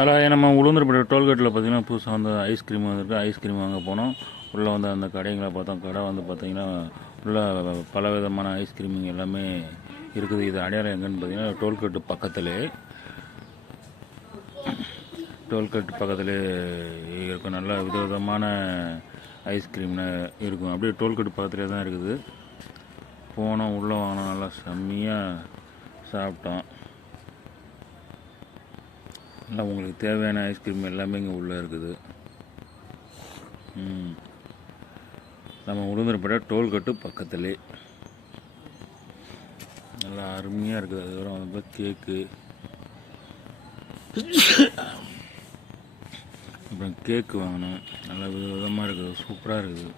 அதில் நம்ம உளுந்தூர்பேட்டை டோல்கேட்டில் பார்த்தீங்கன்னா புதுசாக வந்து ஐஸ்கிரீம் வந்துருக்கு. ஐஸ்கிரீம் வாங்க போனோம். உள்ளே வந்து அந்த கடைங்களை பார்த்தோம். கடை வந்து பார்த்தீங்கன்னா உள்ள பல விதமான ஐஸ்கிரீம் எல்லாமே இருக்குது. இது அடையாளம் எங்கன்னு பார்த்தீங்கன்னா டோல்கேட்டு பக்கத்தில். டோல்கேட் பக்கத்தில் இருக்கும் நல்ல விதவிதமான ஐஸ்கிரீம்னு இருக்கும். அப்படியே டோல்கேட் பக்கத்திலே தான் இருக்குது. போனோம். உள்ளே வாங்கினோம். நல்லா செம்மையாக சாப்பிட்டோம். நல்லா உங்களுக்கு தேவையான ஐஸ்கிரீம் எல்லாமே இங்கே உள்ளே இருக்குது. ம். நம்ம உளுந்தரப்பட்ட டோல்கட்டு பக்கத்துலே. நல்லா அருமையாக இருக்குது. அதுக்கப்புறம் வந்து கேக்கு. அப்புறம் கேக்கு வாங்கினோம் நல்லா வித விதமாக இருக்குது. சூப்பராக இருக்குது.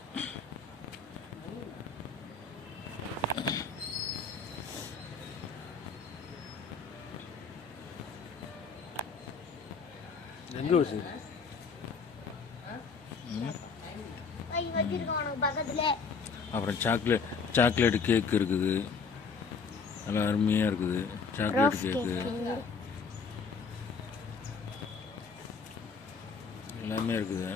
அப்புறம் சாக்லேட் சாக்லேட் கேக் இருக்குது. நல்லா அருமையாக இருக்குது. Chocolate cake. எல்லாமே இருக்குது.